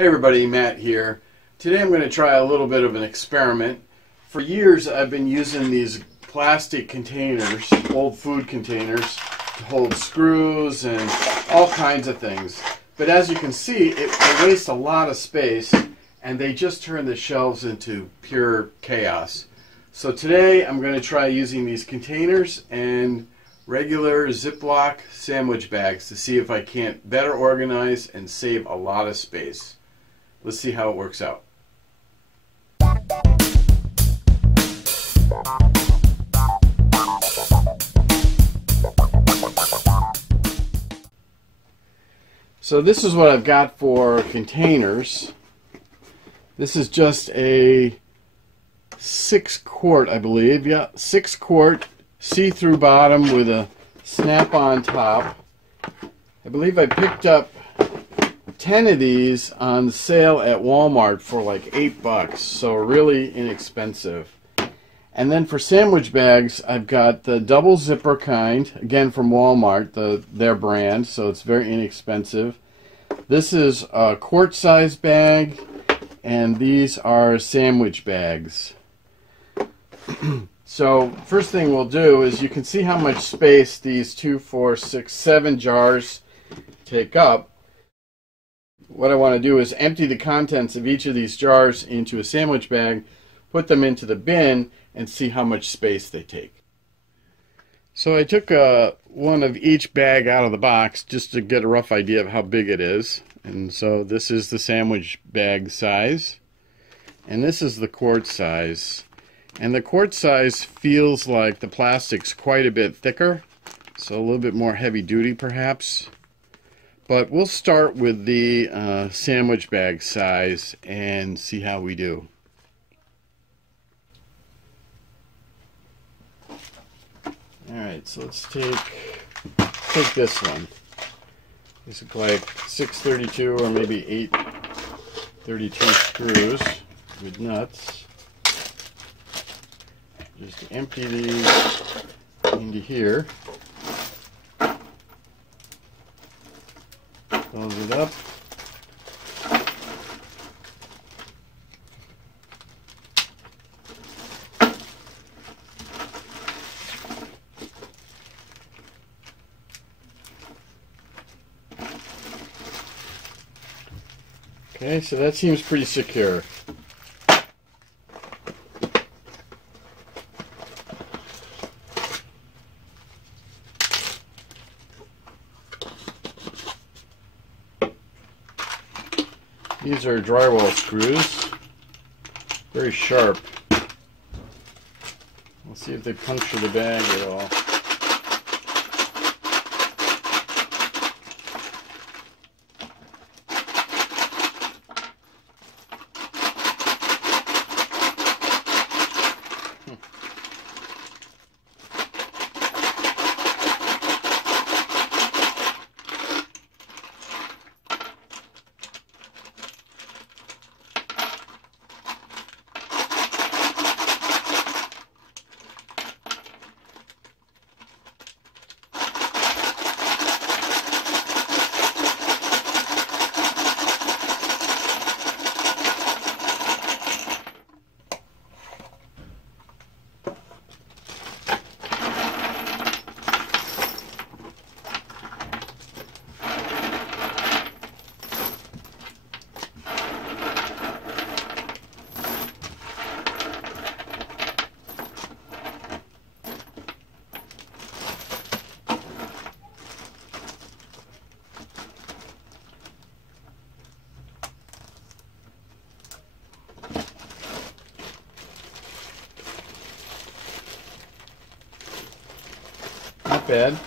Hey everybody, Matt here. Today I'm going to try a little bit of an experiment. For years I've been using these plastic containers, old food containers, to hold screws and all kinds of things. But as you can see, they waste a lot of space and they just turn the shelves into pure chaos. So today I'm going to try using these containers and regular Ziploc sandwich bags to see if I can't better organize and save a lot of space. Let's see how it works out. So this is what I've got for containers. This is just a 6-quart, I believe. Yeah, 6-quart see-through bottom with a snap-on top. I believe I picked up 10 of these on sale at Walmart for like $8, so really inexpensive. And then for sandwich bags, I've got the double zipper kind, again from Walmart, their brand, so it's very inexpensive. This is a quart size bag, and these are sandwich bags. So first thing we'll do is, you can see how much space these 2, 4, 6, 7 jars take up. What I want to do is empty the contents of each of these jars into a sandwich bag, put them into the bin, and see how much space they take. So I took one of each bag out of the box just to get a rough idea of how big it is. And so this is the sandwich bag size, and this is the quart size. And the quart size feels like the plastic's quite a bit thicker, so a little bit more heavy duty perhaps. But we'll start with the sandwich bag size and see how we do. Alright, so let's take this one. These look like 632 or maybe 832 screws with nuts. Just empty these into here. Close it up. Okay, so that seems pretty secure. These are drywall screws, very sharp. We'll see if they puncture the bag at all. Not bad.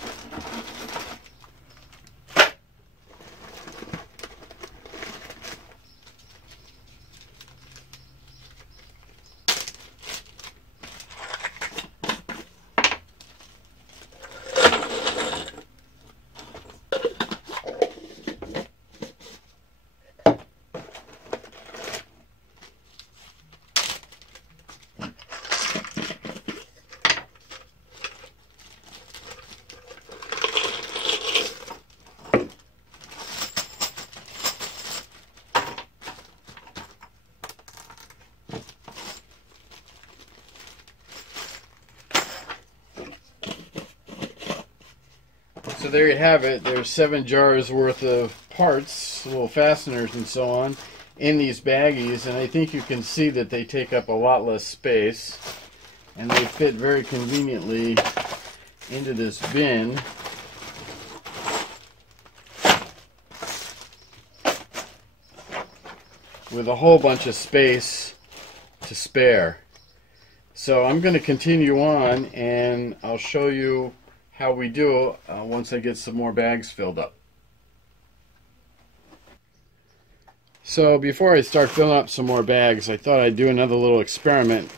So there you have it. There's 7 jars worth of parts, little fasteners and so on, in these baggies, and I think you can see that they take up a lot less space, and they fit very conveniently into this bin. With a whole bunch of space to spare. So I'm going to continue on, and I'll show you how we do once I get some more bags filled up. So before I start filling up some more bags, I thought I'd do another little experiment.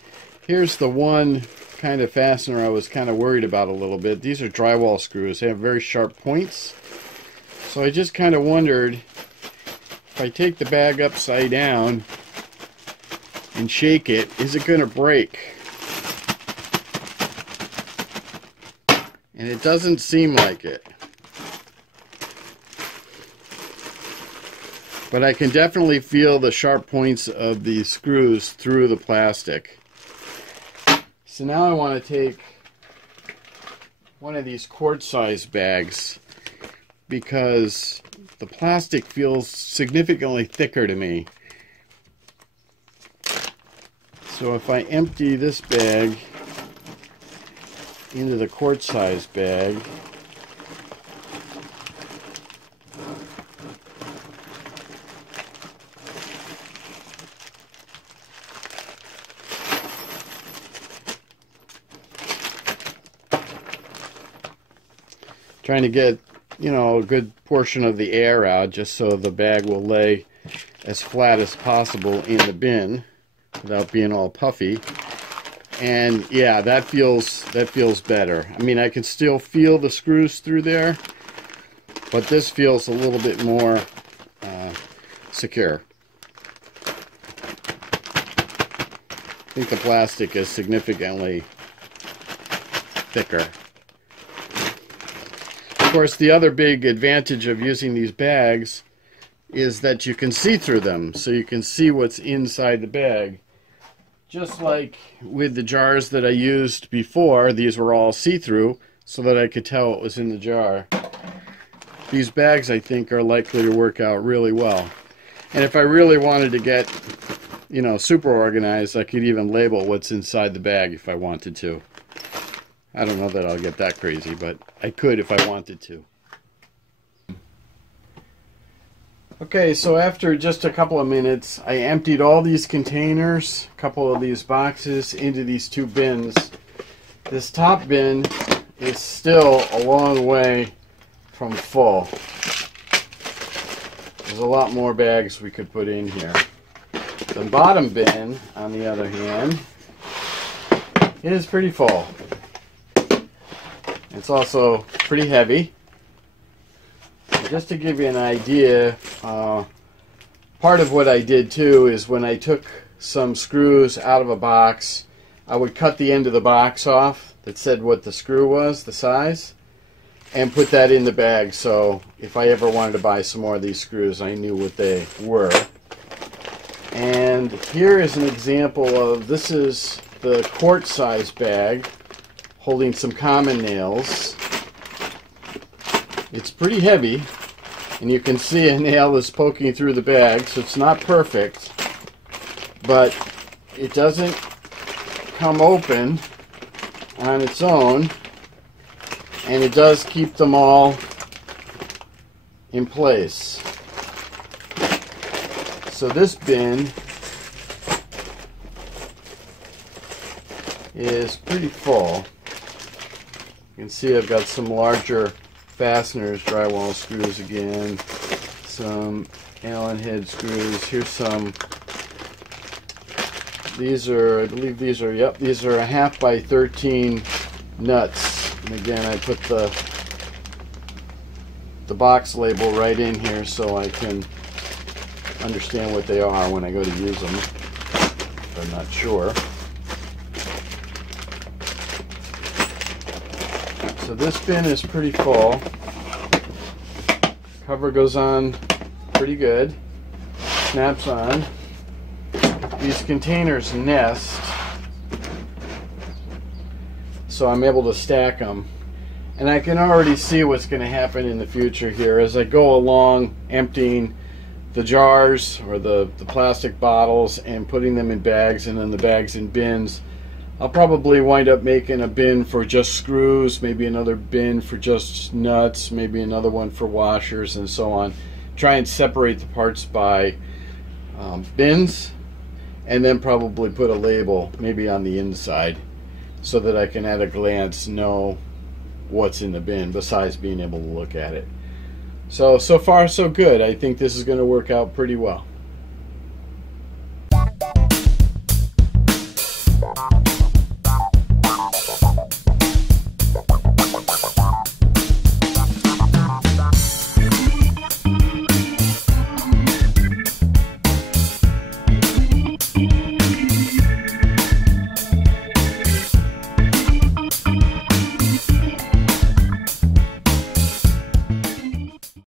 Here's the one kind of fastener I was kind of worried about a little bit. These are drywall screws. They have very sharp points. So I just kind of wondered, if I take the bag upside down and shake it, is it going to break? And it doesn't seem like it. But I can definitely feel the sharp points of the screws through the plastic. So now I want to take one of these quart-size bags, because the plastic feels significantly thicker to me. So if I empty this bag into the quart-size bag, trying to get, you know, a good portion of the air out, just so the bag will lay as flat as possible in the bin without being all puffy. And yeah, that feels better. I mean, I can still feel the screws through there, but this feels a little bit more secure. I think the plastic is significantly thicker. Of course, the other big advantage of using these bags is that you can see through them, so you can see what's inside the bag. Just like with the jars that I used before, these were all see-through, so that I could tell what was in the jar. These bags, I think, are likely to work out really well. And if I really wanted to get, you know, super organized, I could even label what's inside the bag if I wanted to. I don't know that I'll get that crazy, but I could if I wanted to. Okay, so after just a couple of minutes, I emptied all these containers, a couple of these boxes, into these 2 bins. This top bin is still a long way from full. There's a lot more bags we could put in here. The bottom bin, on the other hand, is pretty full. It's also pretty heavy. Just to give you an idea, part of what I did too is when I took some screws out of a box, I would cut the end of the box off that said what the screw was, the size, and put that in the bag, so if I ever wanted to buy some more of these screws, I knew what they were. And here is an example of, this is the quart size bag holding some common nails. It's pretty heavy, and you can see a nail is poking through the bag, so it's not perfect, but it doesn't come open on its own, and it does keep them all in place. So this bin is pretty full. You can see I've got some larger fasteners, drywall screws again, some Allen head screws. Here's some, these are, I believe these are, yep, these are a 1/2 by 13 nuts. And again, I put the box label right in here so I can understand what they are when I go to use them, if I'm not sure. So this bin is pretty full. Cover goes on pretty good. Snaps on. These containers nest, so I'm able to stack them. And I can already see what's going to happen in the future here as I go along emptying the jars or the plastic bottles and putting them in bags, and then the bags in bins. I'll probably wind up making a bin for just screws, maybe another bin for just nuts, maybe another one for washers, and so on. Try and separate the parts by bins, and then probably put a label maybe on the inside so that I can at a glance know what's in the bin besides being able to look at it. So far so good. I think this is going to work out pretty well.